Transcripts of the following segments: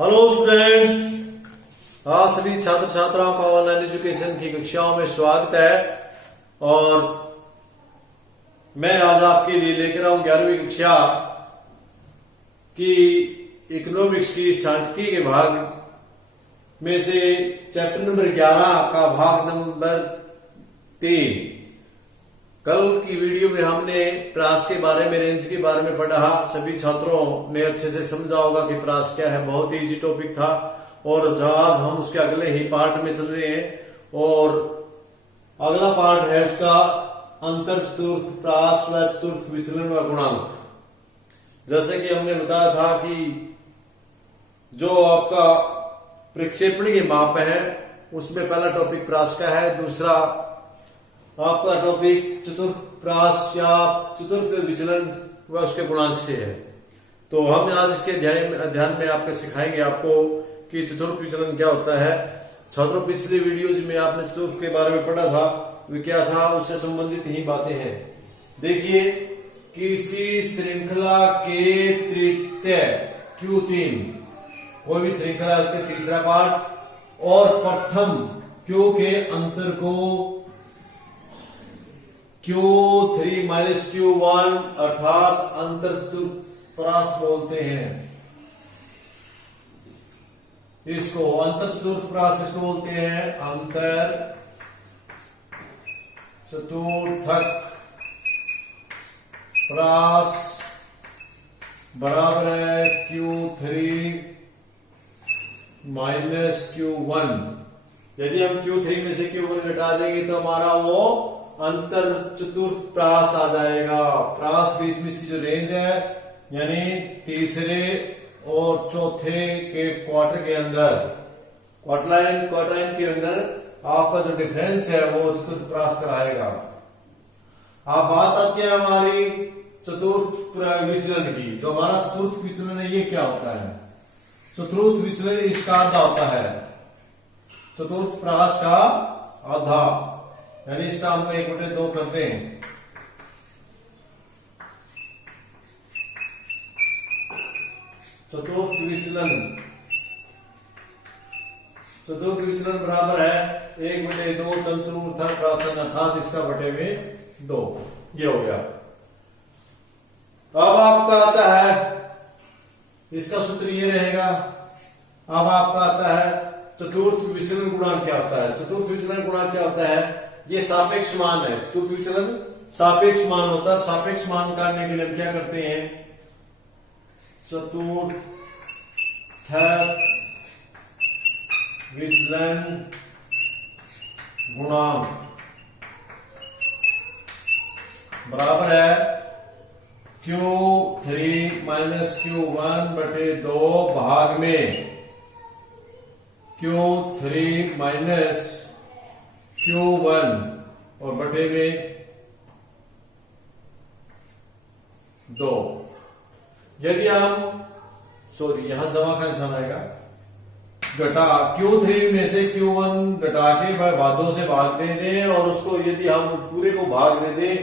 Hello students, आज सभी छात्र छात्राओं का ऑनलाइन एजुकेशन की कक्षाओं में स्वागत है। और मैं आज आपके लिए लेकर आऊं 11वीं कक्षा की इकोनॉमिक्स की सांख्यिकी के भाग में से चैप्टर नंबर 11 का भाग नंबर 3। कल की वीडियो में हमने प्रास के बारे में, रेंज के बारे में पढ़ा। सभी छात्रों ने अच्छे से समझा होगा कि प्रास क्या है। बहुत ही इजी टॉपिक था और आज हम उसके अगले ही पार्ट में चल रहे हैं और अगला पार्ट है उसका अंतर चतुर्थ प्रास व चतुर्थ विचलन व गुणांक। जैसे कि हमने बताया था कि जो आपका प्रक्षेपण के माप है उसमें पहला टॉपिक प्रास का है, दूसरा आपका टॉपिक चतुर्थ प्रास या चतुर्थ विचलन व उसके गुणांक से है। तो हम आज इसके ध्यान में आपको सिखाएंगे आपको कि चतुर्थ विचलन क्या होता है। छात्रों, पिछली वीडियोज में आपने चतुर्थ के बारे में पढ़ा था, वो क्या था, उससे संबंधित ही बातें हैं। देखिए, किसी श्रृंखला के तृतीय Q3, कोई भी श्रृंखला उसके तीसरा पार्ट और प्रथम Q के अंतर को Q3 माइनस Q1 अर्थात अंतर चतुर्थ प्रास बोलते हैं। इसको अंतर चतुर्थ प्रास इसको बोलते हैं अंतर चतुर्थक प्रास बराबर है Q3 माइनस Q1। यदि हम Q3 में से Q1 घटा देंगे तो हमारा वो अंतर चतुर्थ प्रास आ जाएगा। प्रास बीच में इसकी जो रेंज है यानी तीसरे और चौथे के क्वार्टर के अंदर, क्वार्टर के अंदर आपका जो डिफरेंस है वो चतुर्थ प्रास कराएगा। अब बात आती है हमारी चतुर्थ विचलन की। जो हमारा चतुर्थ विचलन है ये क्या होता है? चतुर्थ विचलन इसका आधा होता है, चतुर्थ प्रास का आधा, यानी इसका हम 1/2 करते हैं। चतुर्थ विचलन बराबर है 1/2 चतुर्थक प्रासन अर्थात इसका बटे में 2। ये हो गया। अब आपका आता है, इसका सूत्र ये रहेगा। अब आपका आता है चतुर्थ विचलन गुणांक क्या होता है? चतुर्थ विचलन गुणांक क्या होता है? ये सापेक्ष मान है। चतुर्थ विचलन सापेक्ष मान होता है। सापेक्ष मान काटने के लिए हम क्या करते हैं? चतुर्थ विचलन गुणांक बराबर है Q3 माइनस Q1 बटे 2 भाग में Q3 माइनस Q1 और बटे में 2। यदि हम यहां जमा का निशान आएगा, घटा Q3 में से Q1 घटा के भागों से भाग दे दें और उसको यदि हम पूरे को भाग दे दें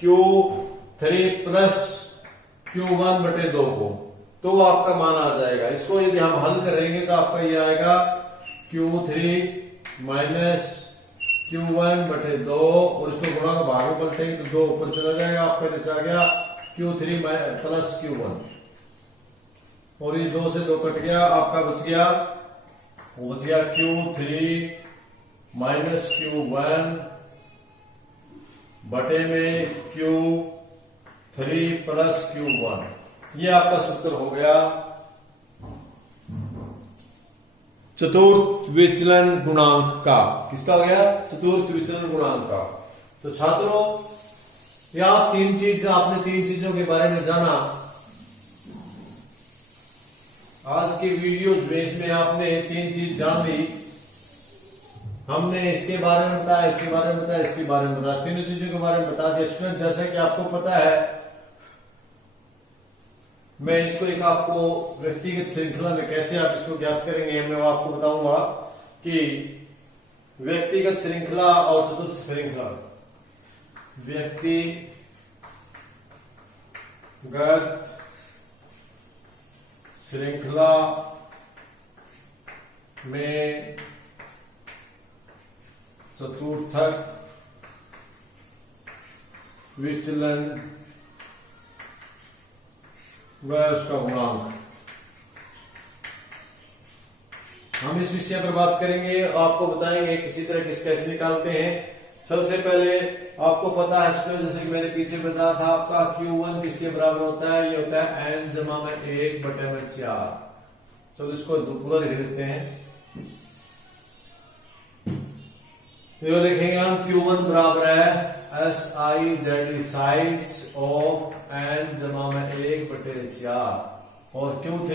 Q3 प्लस Q1 बटे 2 को, तो आपका मान आ जाएगा। इसको यदि हम हल करेंगे तो आपका ये आएगा Q3 माइनस Q1 बटे 2 और इसको गुणा का भाग में पलटेंगे तो 2 ऊपर चला जाएगा। आपका जैसे आ गया Q3 प्लस Q1 और ये 2 से 2 कट गया, आपका बच गया Q3 माइनस Q1 बटे में Q3 प्लस Q1। ये आपका सूत्र हो गया चतुर्थ विचलन गुणांक का। किसका हो गया? चतुर्थ विचलन गुणांक का। तो छात्रों, यहां आपने तीन चीजों के बारे में जाना आज की वीडियो में। आपने 3 चीज जान ली। हमने इसके बारे में बताया, इसके बारे में बताया, इसके बारे में बताया, तीनों चीजों के बारे में बता दिया। स्टूडेंट, जैसे कि आपको पता है, मैं इसको एक आपको व्यक्तिगत श्रृंखला में कैसे आप इसको ज्ञात करेंगे मैं आपको बताऊंगा कि व्यक्तिगत श्रृंखला और चतुर्थ श्रृंखला। व्यक्तिगत श्रृंखला में चतुर्थक विचलन व उसका गुणांक। हम इस विषय पर बात करेंगे, आपको बताएंगे किसी तरह किस कैसे निकालते हैं। सबसे पहले आपको पता है स्टूडेंट, जैसे कि मैंने पीछे बताया था, आपका Q1 किसके बराबर होता है, ये होता है n जमा में 1/4। चलो इसको पूरा लिख देते हैं। तो लिखेंगे हम Q1 बराबर है SI साइज ऑफ n जमा में 1/4 और Q3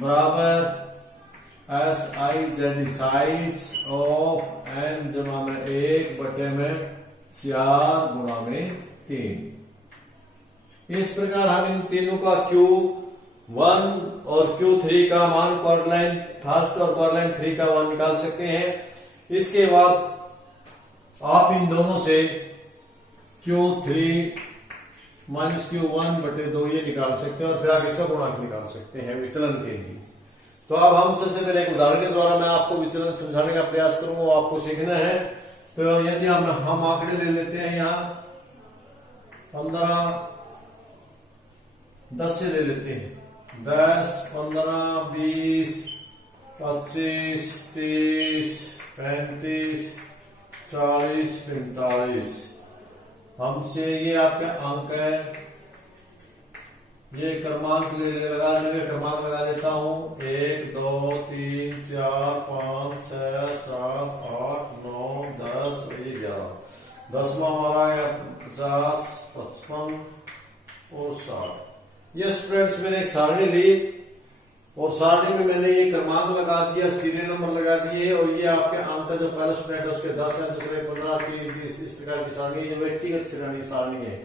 बराबर SI साइज ऑफ n जमा में 1/4 गुणा में 3। इस प्रकार हम इन तीनों का Q1 और Q3 का मान क्वाड्रलाइन फर्स्ट और क्वाड्रलाइन 3 का मान निकाल सकते हैं। इसके बाद आप इन दोनों से Q3 माइनस Q1/2 ये निकाल सकते हैं और फिर आप इसका गुणांक निकाल सकते हैं विचलन के लिए। तो अब हम सबसे पहले एक उदाहरण के द्वारा मैं आपको विचलन समझाने का प्रयास करूंगा, वो आपको सीखना है। तो यदि हम आंकड़े ले लेते हैं, यहाँ 15 10 से ले लेते हैं, 10 15 20 25 30 35 40 45 हमसे ये आपका अंक है। ये क्रमांक क्रमांक लगा देता हूं, 1 2 3 4 5 6 7 8 9 10 11। 10वां हमारा है 50 55 और 60। ये स्टूडेंट्स मैंने एक सारणी ली और सारणी में मैंने ये क्रमांक लगा दिया, सीरियल नंबर लगा दिए और ये आपके अंक का जो पहला स्टूडेंट है उसके 10 है, दूसरे 15 3 20 इस प्रकार की सारणी। ये व्यक्तिगत सारणी है,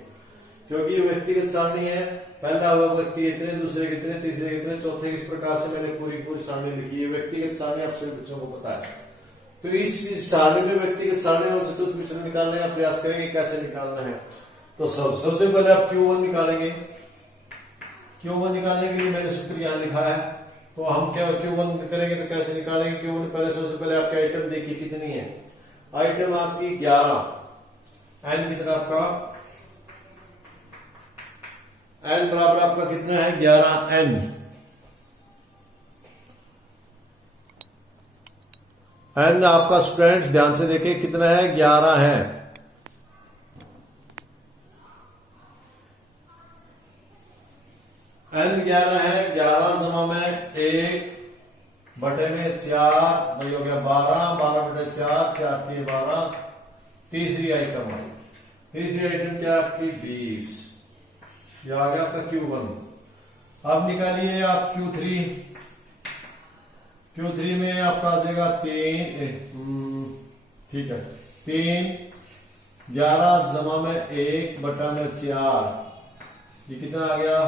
क्योंकि ये व्यक्तिगत सारणी है। पहला हुआ व्यक्ति इतने, दूसरे कितने, तीसरे कितने, चौथे इस प्रकार से मैंने पूरी सारणी लिखी है। व्यक्तिगत सारणी आप सभी बच्चों को पता है। तो इस सारणी में व्यक्तिगत सारणी और चतुर्थ विचलन निकालने का प्रयास करेंगे, कैसे निकालना है। तो सबसे पहले आप Q1 निकालेंगे। Q1 निकालने के लिए मैंने सूत्र यहां लिखा है। तो हम क्या Q1 करेंगे तो कैसे निकालेंगे Q1? पहले सबसे पहले आपके आइटम देखिए कितनी है। आइटम आपकी 11, n कितना आपका, n बराबर आपका कितना है 11n। n आपका स्टूडेंट ध्यान से देखें कितना है, 11 है। n 11 है, 11 जमा में 1/4 वही हो गया 12, 12/4 4 3 12। तीसरी आइटम है, तीसरी आइटम क्या आपकी 20, ये आ गया आपका Q1। अब निकालिए आप Q3। Q3 में आपका आ जाएगा 3, ठीक है 3 11 जमा में 1/4, ये कितना आ गया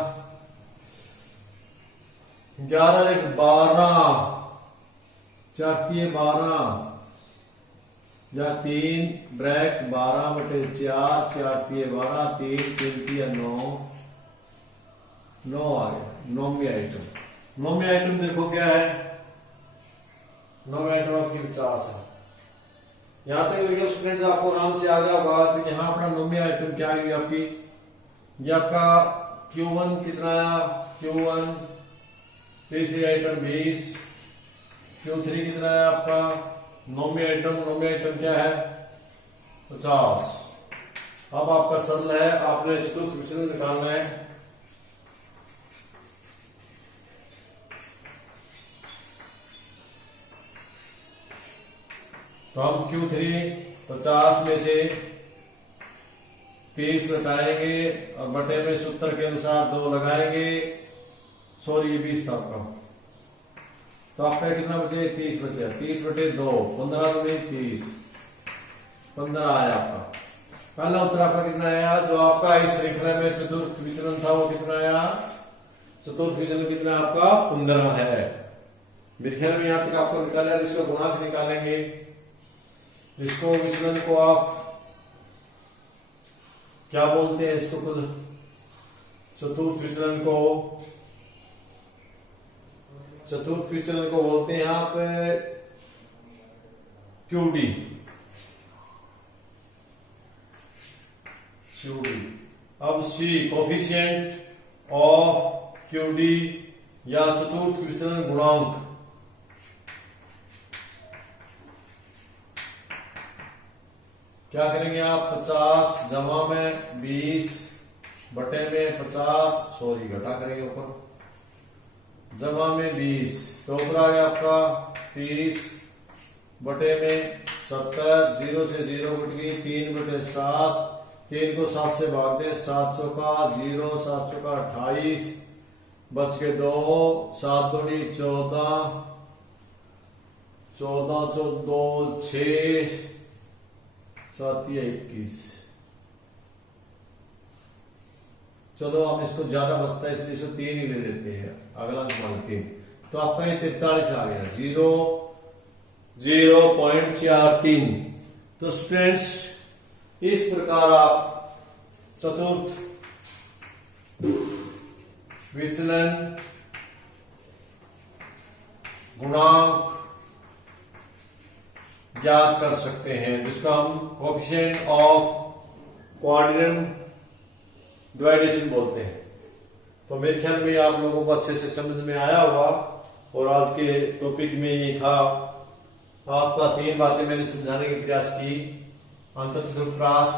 11 1 12 4 3 12 या 3 ब्रैक 12/4 4 3 12 3 3 3 9 9 आ गया। नौवीं आइटम, नौवीं आइटम देखो क्या है, नौवीं आइटम आपकी 50 है। यहां तक मेरे स्टूडेंट्स आपको आराम से आ गया होगा। तो यहाँ अपना नौवीं आइटम क्या आएगी आपकी, ये आपका Q1 कितना आया, Q1 तीसरी आइटम 20, Q3 कितना है आपका नौवीं आइटम क्या है 50। अब आपका सरल है, आपने चतुर्थ विचलन निकालना है। तो हम Q3 50 में से 30 घटाएंगे और बटे में सूत्र के अनुसार 2 लगाएंगे। सॉरी ये 20 था आपका, तो आपका कितना बचे 30 बचे, 30/2 15 में 30 15 आया आपका। पहला उत्तर आपका कितना आया, जो आपका इस श्रृंखला में चतुर्थ विचलन था वो कितना आया, चतुर्थ विचलन कितना आपका 15 है। मेरे ख्याल में यहां तक आपको निकाला। इसका गुणांक निकालेंगे, इसको विचलन को आप क्या बोलते हैं, इसको खुद चतुर्थ विचलन को चतुर्थ विचलन को बोलते हैं आप क्यूडी। क्यूडी। अब सी कोफिशिएंट ऑफ क्यूडी या चतुर्थ विचलन गुणांक। क्या करेंगे आप 50 जमा में 20 बटे में 50, सॉरी घटा करेंगे ऊपर, जमा में 20 तो ऊपर आ गया आपका 30 बटे में 70, 0 से 0 कट गई, 3 बटे 7, 3 को 7 से भाग दे, 7 चौका 0, 7 चौका 28, बच के 2, 7 दूनी 14, 14 2 6, 7 21। चलो हम इसको ज्यादा बचता है इसलिए इसको 3 ही ले लेते हैं, अगला मान 3, तो आपका ये 43 आ गया, 0.43। तो स्टूडेंट्स इस प्रकार आप चतुर्थ विचलन गुणांक ज्ञात कर सकते हैं, जिसका हम कोएफिशिएंट ऑफ क्वाड्रेंट डिवाइडेशन बोलते हैं। तो मेरे ख्याल में आप लोगों को अच्छे से समझ में आया होगा। और आज के टॉपिक में ये था, आपका 3 बातें मैंने समझाने के प्रयास की। अंतःचतुर्प्रास,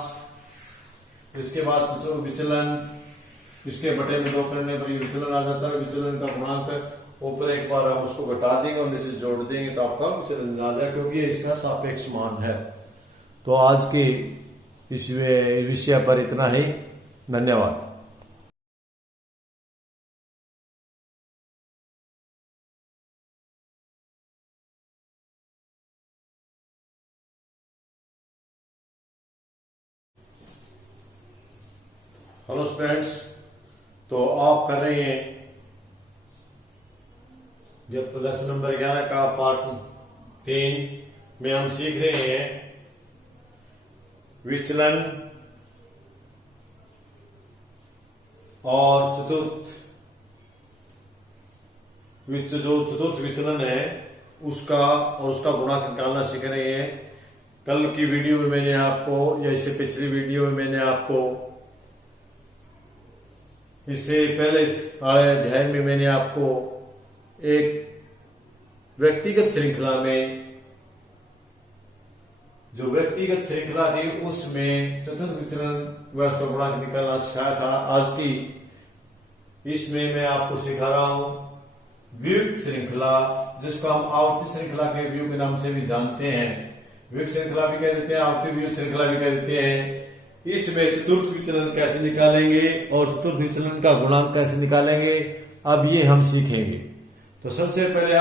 इसके बाद चतुर्थ विचलन, इसके बटे में 2 करने पर विचलन आ जाता है, विचलन का गुणांक ऊपर एक बार हम उसको घटा देंगे और नीचे जोड़ देंगे तो आपका विचलन आ जाए, क्योंकि इसका सापेक्ष मान है। तो आज के इस विषय पर इतना ही। धन्यवाद। हेलो स्टूडेंट्स, तो आप कर रहे हैं जब प्रदर्शन नंबर 11 का पार्ट 3 में हम सीख रहे हैं विचलन और जो चतुर्थ विचलन है उसका और उसका गुणांक निकालना सीख रहे हैं। कल की वीडियो में मैंने आपको, या इससे पिछली वीडियो में मैंने आपको, इससे पहले वाले अध्याय में मैंने आपको एक व्यक्तिगत श्रृंखला में, जो व्यक्तिगत श्रृंखला थी उसमें चतुर्थ विचलन व उसका गुणांक निकालना सिखाया था। आज की इसमें मैं आपको सिखा रहा हूं व्युक्त श्रृंखला, जिसको हम आवर्ती श्रृंखला के व्युक्त के नाम से भी जानते हैं। व्युक्त श्रृंखला भी कह देते हैं, आवर्ती व्युक्त श्रृंखला भी कह देते हैं। इसमें चतुर्थ विचलन कैसे निकालेंगे और चतुर्थ विचलन का गुणांक कैसे निकालेंगे, अब ये हम सीखेंगे। तो सबसे पहले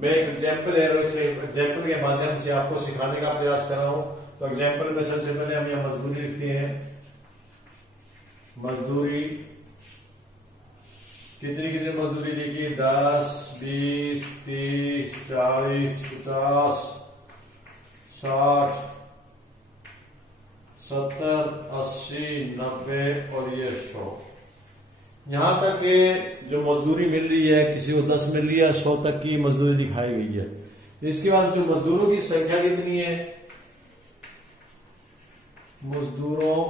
मैं एक एग्जाम्पल है, एग्जाम्पल के माध्यम से आपको सिखाने का प्रयास कर रहा हूं। तो एग्जाम्पल में सबसे पहले हम यहां मजदूरी लिखते हैं। मजदूरी कितनी मजदूरी देखिए, 10, 20, 30, 40, 50, 60, 70, 80, 90 और ये 100। यहां तक के जो मजदूरी मिल रही है, किसी को 10 मिल रही है, 100 तक की मजदूरी दिखाई गई है। इसके बाद जो मजदूरों की संख्या कितनी है, मजदूरों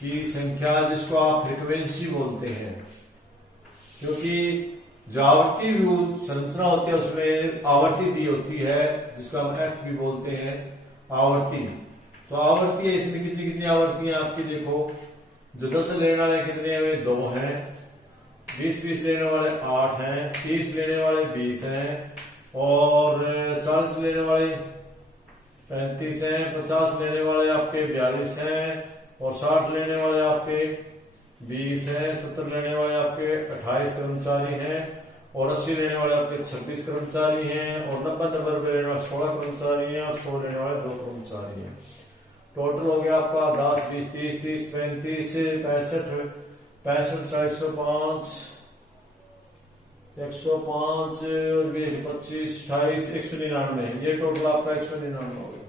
की संख्या जिसको आप फ्रीक्वेंसी बोलते हैं, क्योंकि जो आवर्ती संरचना होती है उसमें आवर्ती दी होती है, जिसको हम एफ भी बोलते हैं, आवर्ती। तो आवर्ती है, इसमें कितनी कितनी आवर्ती है आपकी देखो। जो 10 लेने वाले कितने हैं, वे 2 हैं। 20 लेने वाले 8 हैं। 30 लेने वाले 20 हैं। और 40 लेने वाले 35 हैं। 50 लेने वाले आपके 42 हैं। और 60 लेने वाले आपके 20 हैं। 70 लेने वाले आपके 28 कर्मचारी हैं। और 80 लेने वाले आपके 26 कर्मचारी हैं। और 90 लेने वाले 16 कर्मचारी हैं। और 100 लेने वाले 2 कर्मचारी हैं। टोटल हो गया आपका 10, 20, 30, 30, 35, 65, 65, 105, 105 और 25, 28, 199। ये टोटल आपका 199 हो गया।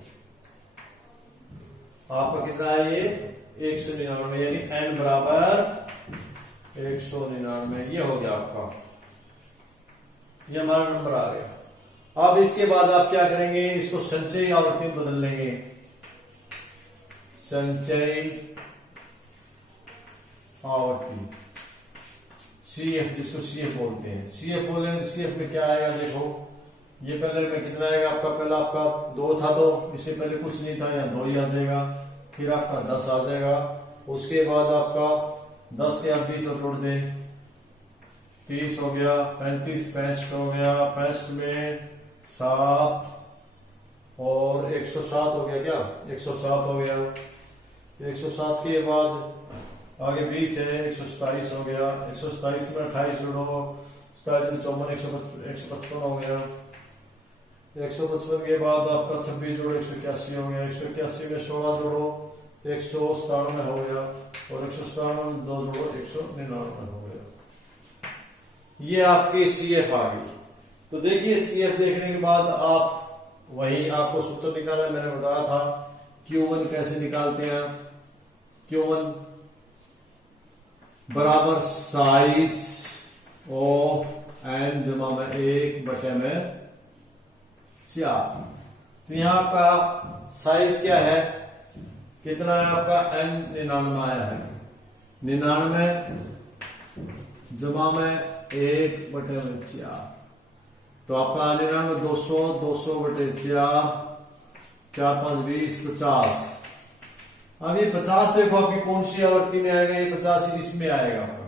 आपका कितना है ये 199, यानी n बराबर 199। ये हो गया आपका। ये हमारा नंबर आ गया। अब इसके बाद आप क्या करेंगे, इसको संचयी आवर्ती में बदल लेंगे। संचयी आवर्ती CF, जिसको CF बोलते हैं। CF बोलेंगे, CF में क्या आएगा देखो, ये पहले में कितना आएगा आपका, पहला आपका 2 था तो इससे पहले कुछ नहीं था, यहाँ 2 ही आ जाएगा, फिर आपका 10 आ जाएगा, उसके बाद आपका 10 के आप 20 और जोड़ दे, 30 हो गया, 35 65 हो गया, 65 में 7 और 107 हो गया, क्या 107 हो गया। 107 के बाद आगे 20 है, 127 हो गया, 127 में 28 जोड़ो, 27 में 54, 155 हो गया। 155 के बाद आपका 26 जोड़ो, 181 हो गया, 181 में 16 जोड़ो, 197 हो गया, और 197 में 2 जोड़ो, 199 हो गया। ये आपकी CF आ गई। तो देखिए CF देखने के बाद आप वही आपको सूत्र निकालना, मैंने बताया था Q1 कैसे निकालते हैं। Q1 बराबर साइज ओ एन जमा में 1 बटे में CR। तो यहां का साइज क्या है, कितना है आपका, N 99 आया है, 99 जमा में 1 बटे में 4। तो आपका 99 200, 200 बटे 4, 4 5 20 50। अब ये 50 देखो आपकी कौन सी आवर्ती में आएगा, ये 50 इसमें आएगा आपका,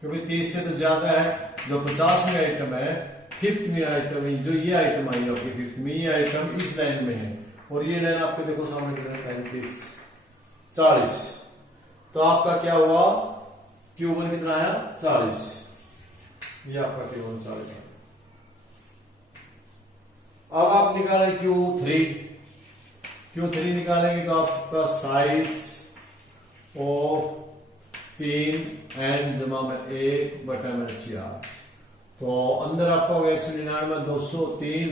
क्योंकि 30 से तो ज्यादा है। जो 50 में आइटम है, 5th में आइटम है, जो ये आइटम आई आपकी 5th में, ये आइटम इस लाइन में है, और ये लाइन आपको देखो सामने 35 40। तो आपका क्या हुआ, Q1 कितना आया 40, ये आपका Q1 40 है। अब आप निकालें Q3 निकालेंगे तो आपका साइज ओ 3 N जमा में 1 बटा में 4। तो अंदर आपका होगा 199 203,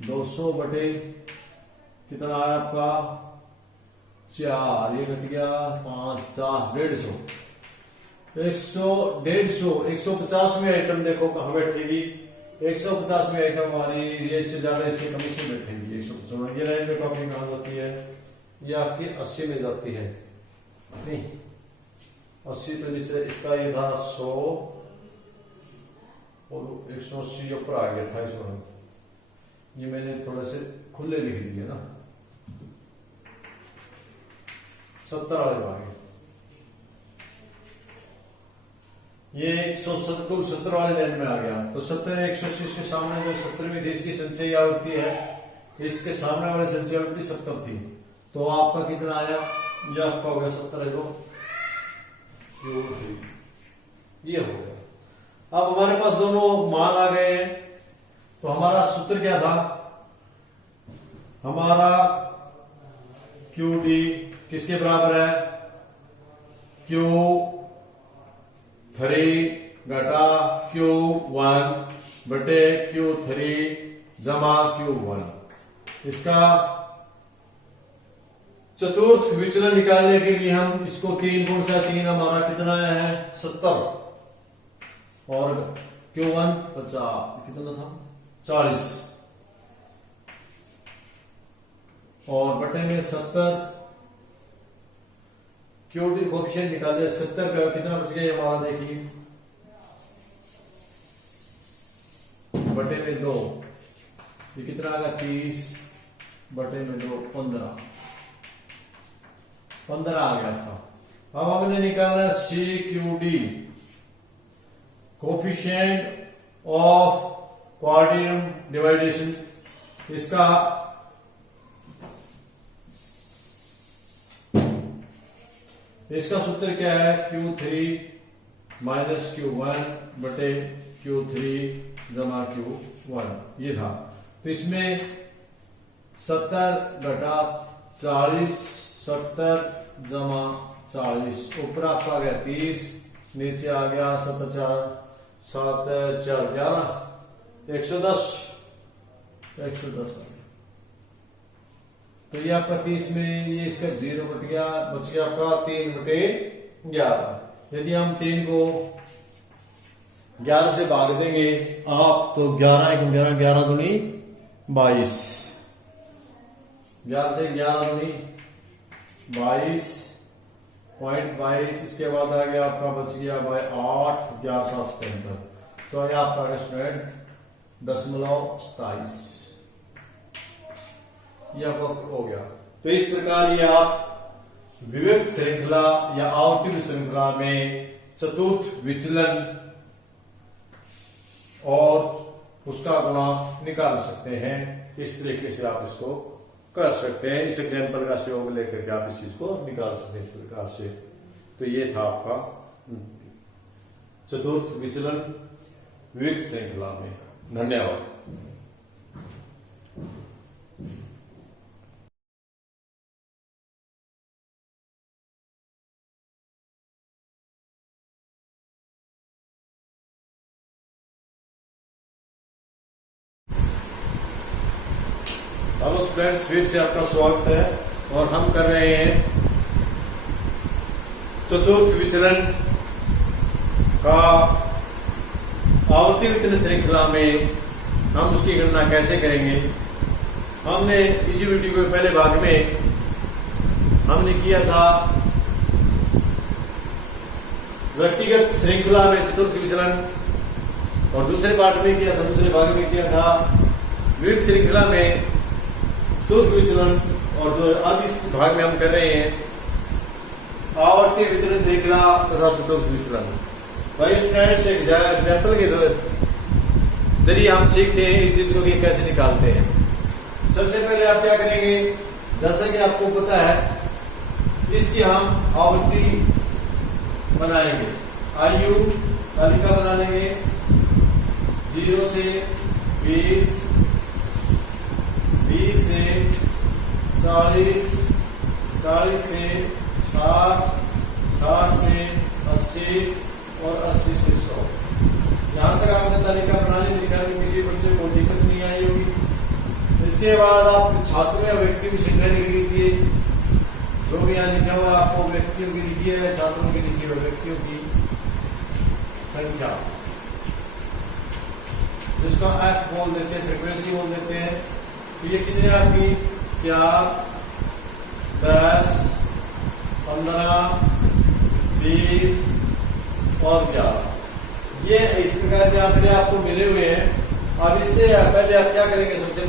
200 बटे कितना आया आपका 4, ये घट गया 5 4 150 150 में आइटम देखो कहां बैठेगी, 150 में आइटम हमारी, ये इससे ज्यादा इससे कम इसमें बैठेगी 155। ये लाइन देखो आपकी कहां जाती है, ये आपकी 80 में जाती है, नहीं 80 तो नीचे इसका ये था 100 और 180 ऊपर आ गया 28। ये मैंने थोड़े से खुले लिख दिए ना, 70 वाले आ गए, ये 170 वाले लाइन में आ गया। तो 70 180 के सामने जो 70 में थी इसकी संचयी आवृत्ति है, इसके सामने वाले संचयी आवृत्ति 70 थी, तो आपका कितना आया, ये आपका हो गया 70 है, ये हो गया। अब हमारे पास दोनों मान आ गए हैं, तो हमारा सूत्र क्या था, हमारा QD किसके बराबर है, Q3 घटा Q1 बटे Q3 जमा Q1। इसका चतुर्थ विचलन निकालने के लिए हम इसको 3 गुण से 3 हमारा कितना है 70, और Q1 50 कितना था 40, और बटे में 70, QD कोएफिशिएंट निकाल दिया 70 पे, कितना बच गया हमारा देखिए, बटे में 2, ये कितना आ गया 30 बटे में 2 15 आ गया था। अब हमने निकाला CQD कोएफिशिएंट ऑफ क्वाड्रियम डिवाइडेशन, इसका सूत्र क्या है, Q3 माइनस Q1 बटे Q3 जमा Q1, ये था। तो इसमें 70 घटा 40, 70 जमा 40, ऊपर आपका आ गया 30, नीचे आ गया 7 4 7 4 11, 110 आ गया। तो ये आपका 30 में ये इसका 0 कट गया, बच गया आपका 3 बटे 11। यदि हम 3 को 11 से भाग देंगे आप तो 11 1 11, 11 दूनी 22, 11 से 11 दूनी 22.22। इसके बाद आ गया आपका बच गया भाई 8, 11 7 77, तो ये आपका स्टूडेंट 0.27 ये आपका हो गया। तो इस प्रकार ये आप विविध श्रृंखला या आवर्ती श्रृंखला में चतुर्थ विचलन और उसका गुणा निकाल सकते हैं। इस तरीके से आप इसको कर सकते हैं, इस एग्जाम्पल का सहयोग लेकर के आप इस चीज को निकाल सकते हैं इस प्रकार से। तो ये था आपका चतुर्थ विचलन विविध श्रृंखला में। धन्यवाद। हेलो स्टूडेंट्स, फिर से आपका स्वागत है और हम कर रहे हैं चतुर्थ विचलन का आवर्ती विचलन श्रृंखला में हम उसकी गणना कैसे करेंगे। हमने इसी वीडियो के पहले भाग में हमने किया था व्यक्तिगत श्रृंखला में चतुर्थ विचलन और दूसरे पार्ट में किया था, दूसरे भाग में किया था विविध श्रृंखला में चतुर्थ विचलन। और जो अब इस भाग में हम कर रहे हैं आवर्ती विचलन श्रृंखला तथा चतुर्थ विचलन। भाई स्टूडेंट्स, एग्जाम्पल के जरिए हम सीखते हैं इस चीज को कि कैसे निकालते हैं। सबसे पहले आप क्या करेंगे, जैसा कि आपको पता है इसकी हम आवृत्ति बनाएंगे, आयु तालिका बना लेंगे 0 से 20, 20 से 40, 40 से 60, 60 से 80 और 80 से 100। यहां तक आपने तालिका बना ली, निकाल में किसी बच्चे को दिक्कत नहीं आई होगी। इसके बाद आप छात्रों या व्यक्तियों की संख्या लिख लीजिए, जो भी यहाँ लिखा हुआ आपको व्यक्तियों की लिखी है, छात्रों की लिखी है, व्यक्तियों की संख्या, जिसका एफ बोल देते हैं, फ्रीक्वेंसी बोल देते हैं। तो ये कितने आपकी 4, 10, 15, 20 और 11। ये इस प्रकार के आंकड़े आपको मिले हुए हैं। अब इससे पहले आप क्या करेंगे, सबसे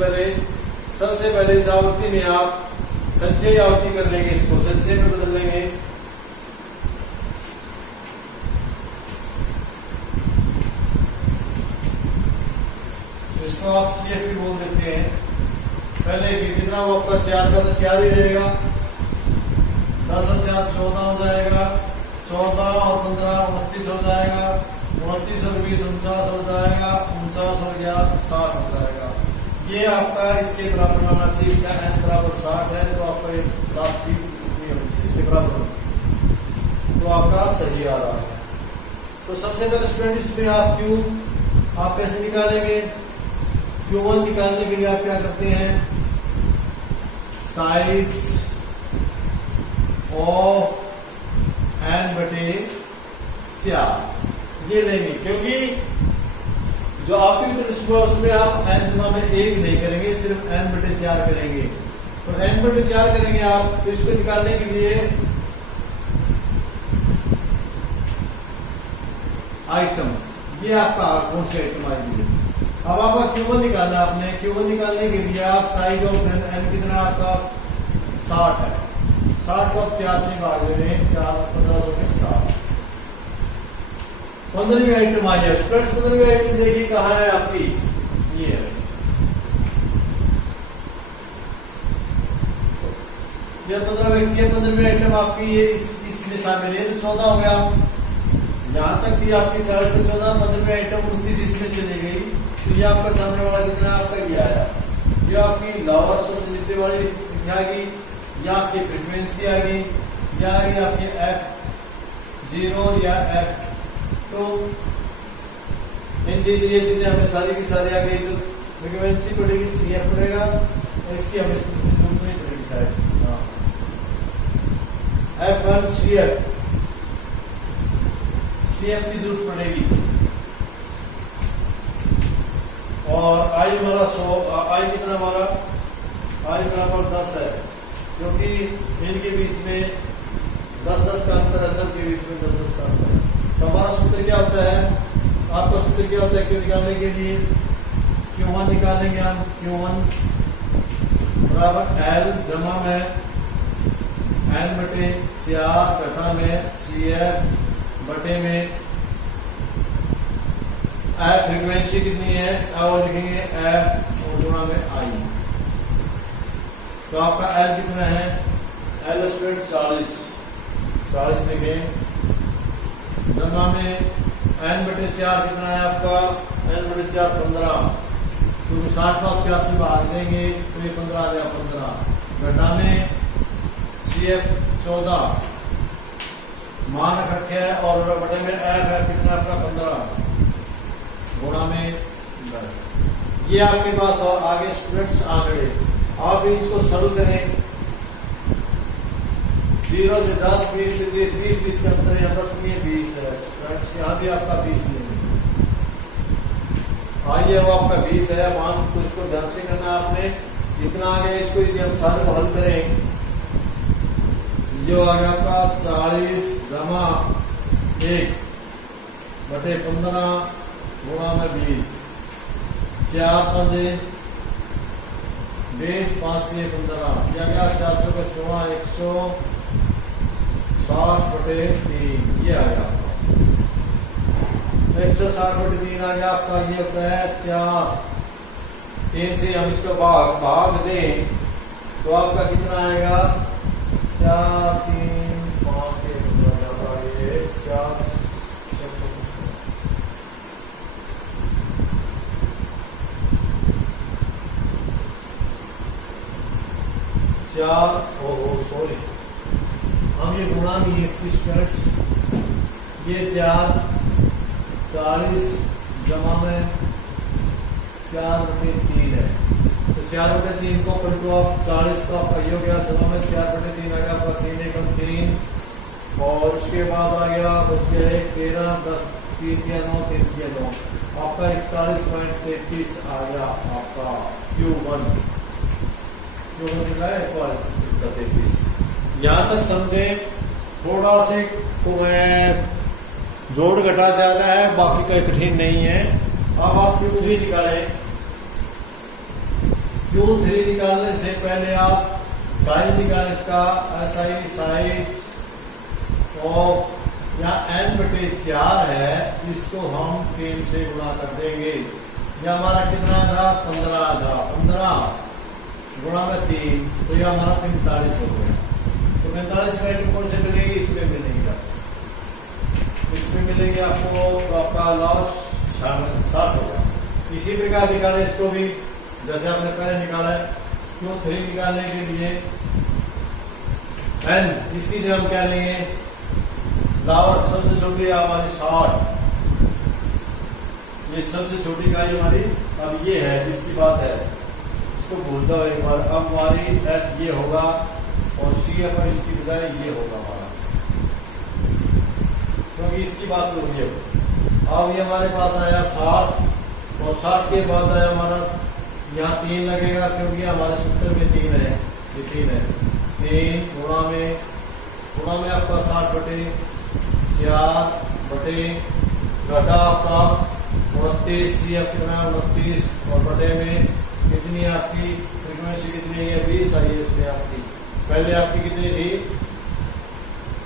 पहले इस आवृत्ति में आप संचय आवृत्ति कर लेंगे, इसको संचय में बदल लेंगे। इसको आप CF भी बोल देते हैं। पहले कितना हो आपका 4 का तो 4 ही रहेगा, 10 और 4 14 हो जाएगा, 14 और 15 29 हो जाएगा, 29 और 20 49 हो जाएगा, 49 और 11 60 हो जाएगा। ये आपका इसके बराबर होना चाहिए, इसका n बराबर 60 है तो आपका लास्ट इसके बराबर तो आपका सही आ रहा है। तो सबसे पहले स्टूडेंट इसमें आप Q आप कैसे निकालेंगे, Q1 निकालने के लिए आप क्या करते हैं, साइज ऑफ n/4 ये लेंगे, क्योंकि जो आपकी उसमें आप n जमा में 1 नहीं करेंगे, सिर्फ n/4 करेंगे। तो n/4 करेंगे आप, तो इसको निकालने के लिए आइटम, ये आपका कौन सी आइटम आएगी। अब आपका Q1 निकालना, आपने Q1 निकालने के लिए आप साइज ऑफ n कितना आपका 60 है, 60 को 4 से भाग दे रहे हैं, 4 15 में 60। 15वीं आइटम आ जाए स्टूडेंट्स। 15वीं आइटम देखिए कहाँ है आपकी, ये है, ये 15वीं आइटम आपकी ये इसमें शामिल है, तो 14 हो गया। यहां तक थी आपकी 40 से 14, 15वीं आइटम 29 इसमें चली गई, तो ये आपका सामने वाला कितना आपका ये आया, ये आपकी लोअर सबसे नीचे वाली संख्या आ गई, या आपकी फ्रीक्वेंसी आ गई, या आ गई आपकी F0 या F। तो इन चीजें हमें सारी की सारी आ गई, तो फ्रीक्वेंसी पड़ेगी CF पड़ेगा, इसकी हमें जरूरत नहीं पड़ेगी शायद, F1 CF की जरूरत पड़ेगी। आई कितना हमारा, आई बराबर 10 है, क्योंकि इनके बीच में 10-10 का अंतर है, सबके बीच में 10-10 का अंतर है। तो हमारा सूत्र क्या होता है, आपका सूत्र क्या होता है Q निकालने के लिए, Q1 निकालेंगे हम, Q1 बराबर L जमा में N बटे 4 घटा में CF बटे में F फ्रीक्वेंसी कितनी है, और लिखेंगे F और गुणा में I। तो आपका L कितना है, L स्क्वायर 40 लिखें, जमा में N बटे 4 कितना है आपका, N बटे 4 15, क्योंकि 60 को आप 4 से भाग देंगे तो ये 15 आ गया, 15 घटा में CF 14 मान रखे है, और बटे में F है कितना आपका 15 गुणा में 10। ये आपके पास, और आगे स्टूडेंट्स आंकड़े आप इसको सरल करें, 0 से 10, 20 से 30, 20 के अंतर है, 10 में 20 है स्टूडेंट्स, यहाँ भी आपका 20 नहीं है, आइए वो आपका 20 है मान, तो इसको ध्यान से करना आपने, इतना आ गया, इसको यदि हम सारे को हल करें, जो आ गया आपका 40 जमा 1 बटे 15 गुणा में 20, 4 5 20, 5 5 15, या गया 400 का 160 बटे 3, ये आ गया आपका 160 बटे 3 आ गया आपका, ये होता है 4, 3 से हम इसको भाग दें तो आपका कितना आएगा, 4 3 5 ये 4 4, सॉरी हम ये गुणा नहीं है इसकी स्टूडेंट्स, ये 4 40 जमा में 4 बटे 3 है, तो 4 बटे 3 को पलटो आप, 40 का आपका ये हो गया, जमा में 4 बटे 3 आ गया आपका 3 एकम 3, और उसके बाद आ गया बच गया 13 10 3 किया 9 3 किया 9, आपका 41.33 आ गया आपका Q1 कितना है 41.33। यहाँ तक समझे, थोड़ा से जोड़ घटा ज्यादा है, बाकी कोई कठिन नहीं है। अब आप Q3 निकालें, Q3 निकालने से पहले आप साइज निकालें इसका, SI साइज, और यहाँ N बटे 4 है, इसको हम 3 से गुणा कर देंगे, यह हमारा कितना था 15 था, 15 गुणा में 3, तो यह हमारा 45 हो गया। तो 45 वैल्यू कौन से मिलेगी, इसमें मिलेगी, इसमें मिलेगी आपको, तो आपका लॉस 60 होगा। इसी प्रकार निकालें इसको भी, जैसे आपने पहले निकाला है। Q3 निकालने के लिए N, इसकी जगह हम क्या लेंगे, लावर सबसे छोटी हमारी 60, ये सबसे छोटी इकाई हमारी अब ये है, इसकी बात है, इसको भूल जाओ एक बार। अब हमारी F ये होगा और CF पर इसकी बजाय ये होगा हमारा, क्योंकि इसकी बात हो रही है। अब ये हमारे पास आया 60, और 60 के बाद आया हमारा यहाँ 3 लगेगा, क्योंकि हमारे सूत्र में 3 है, ये 3 है, 3 गुणा में आपका 60 बटे 4 बटे घटा आपका 29, CF कितना है 29, और बटे में कितनी आपकी फ्रीक्वेंसी कितनी है 20 आई है इसमें आपकी, पहले आपकी कितनी थी,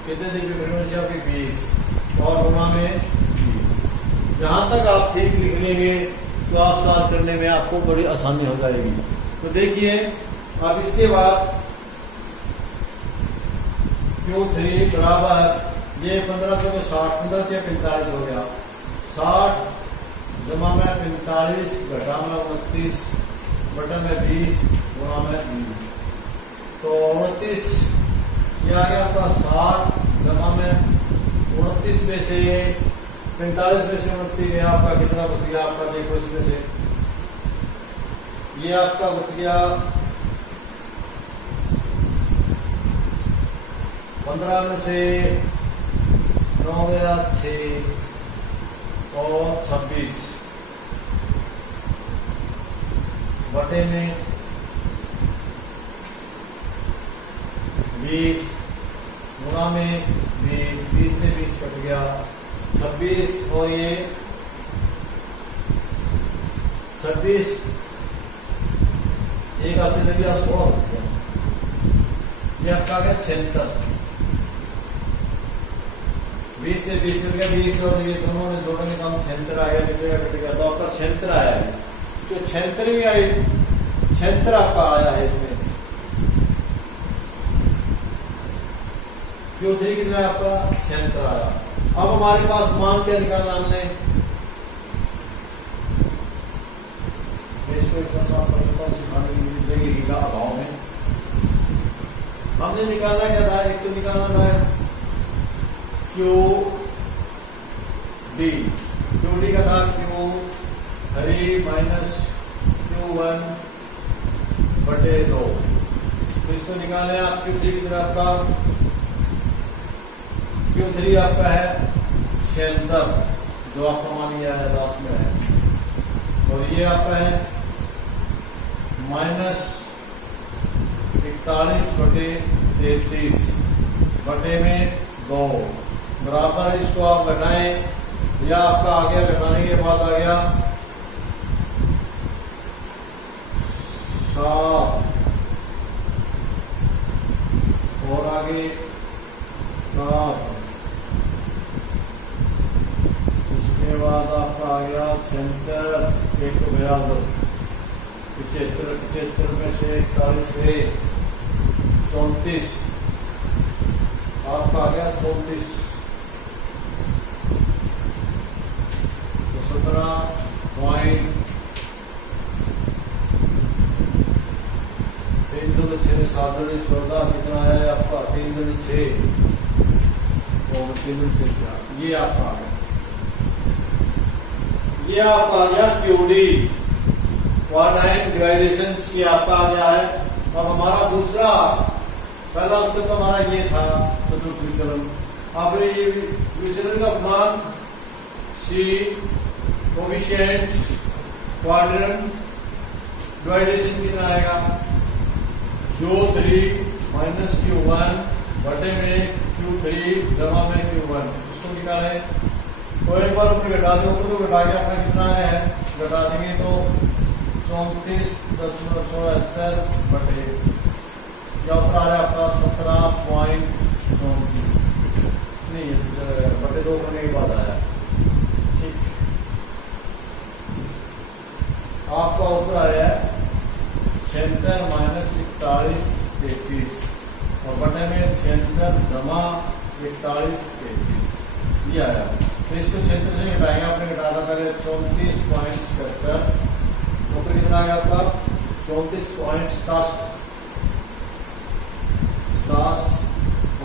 कितने थी फ्रीक्वेंसी आपकी 20, और गुणा में 20। जहां तक आप ठीक लिख लेंगे तो आप सॉल्व करने में आपको बड़ी आसानी हो जाएगी। तो देखिए अब इसके बाद Q3 बराबर ये 1500 को 60, 15 से 45 हो गया, 60 जमा में 45 घटा में 29 बटा में 20 गुणा में 20, तो 29 ये आ गया आपका 60 जमा में 29 में से 45 में से 29 गया, आपका कितना बच गया, आपका देखो इसमें से ये आपका बच गया 15 में से 9 गया 6 और 26 बटे में 20 गुणा में 20, 20 से 20 कट गया 26 और ये 26 एक अस्सी लग गया 16 बच गया। ये आपका आ गया 76। 20 से 20 कट गया 20 और ये दोनों ने जोड़ने का 76 आया, नीचे का कट गया तो आपका 76 आया है। जो 76वीं आई 76 आपका आया है इसमें। Q3 कितना है आपका 76 आया। अब हमारे पास मान क्या निकालना हमने, इसको एक अभाव में हमने निकालना क्या था, एक तो निकालना था QD का था Q3 माइनस Q1 बटे 2। तो इसको निकाले आप Q3 कितना आपका, Q3 आपका है 76 जो आपका मान लिया है लास्ट में है, और ये आपका है माइनस 41 बटे 33 बटे में 2 बराबर। इसको आप घटाएं, या आपका आ गया घटाने के बाद आ गया 7 और आगे 7, इसके बाद आपका आ गया 76, एक तो गया 75 में से 41 से 34 आपका आ गया 34, तो 17 पॉइंट 3 2 6 7 14 कितना है आपका 3 2 6 और 3 2 6 ये आपका आ गया। ये आपका आ गया QD क्वाड्राइन डिवाइडेशन, ये आपका आ गया है। अब हमारा दूसरा, पहला उत्तर तो हमारा ये था चतुर्थ विचलन। अब ये विचलन का मान C कोएफिशिएंट क्वाड्रेंट डिवाइडेशन कितना आएगा, Q3 माइनस Q1 बटे में Q3 जमा में Q1। इसको निकाले तो एक बार ऊपर घटा दो, ऊपर तो घटा के अपना कितना है घटा देंगे तो 34.74 बटे या ऊपर आ रहा है आपका 17.34 नहीं बटे 2 करने के बाद आया। ठीक, आपका ऊपर आया है 76 माइनस 41 33 और बटे में 76 जमा 41 33 ये आया। तो इसको 76 से घटाएंगे, आपने घटाना पहले 34.77 ऊपर कितना आ गया आपका 34.67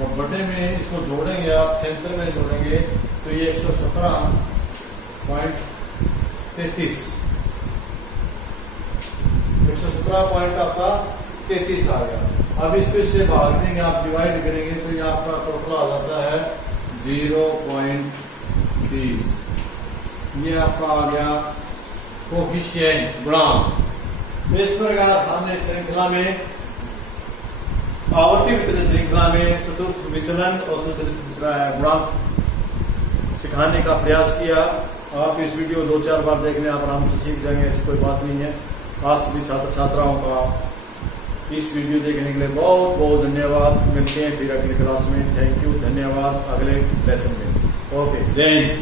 और बटे में इसको जोड़ेंगे आप 76 में जोड़ेंगे तो ये 117.33 आपका 33 आ गया। अब इसको इससे भाग देंगे, आप डिवाइड करेंगे तो ये आपका टोटल आ जाता है 0.30। ये आपका आ गया कोएफिशिएंट गुणांक। इस प्रकार हमने श्रृंखला में आवर्ती वितरण श्रृंखला में चतुर्थ विचलन और चतुर्थ गुणांक सिखाने का प्रयास किया। आप इस वीडियो 2-4 बार देखने आप आराम से सीख जाएंगे, ऐसी कोई बात नहीं है। आप सभी छात्र छात्राओं का इस वीडियो देखने के लिए बहुत बहुत धन्यवाद। मिलते हैं फिर अगली क्लास में। थैंक यू, धन्यवाद। अगले लेसन में ओके, जय हिंद।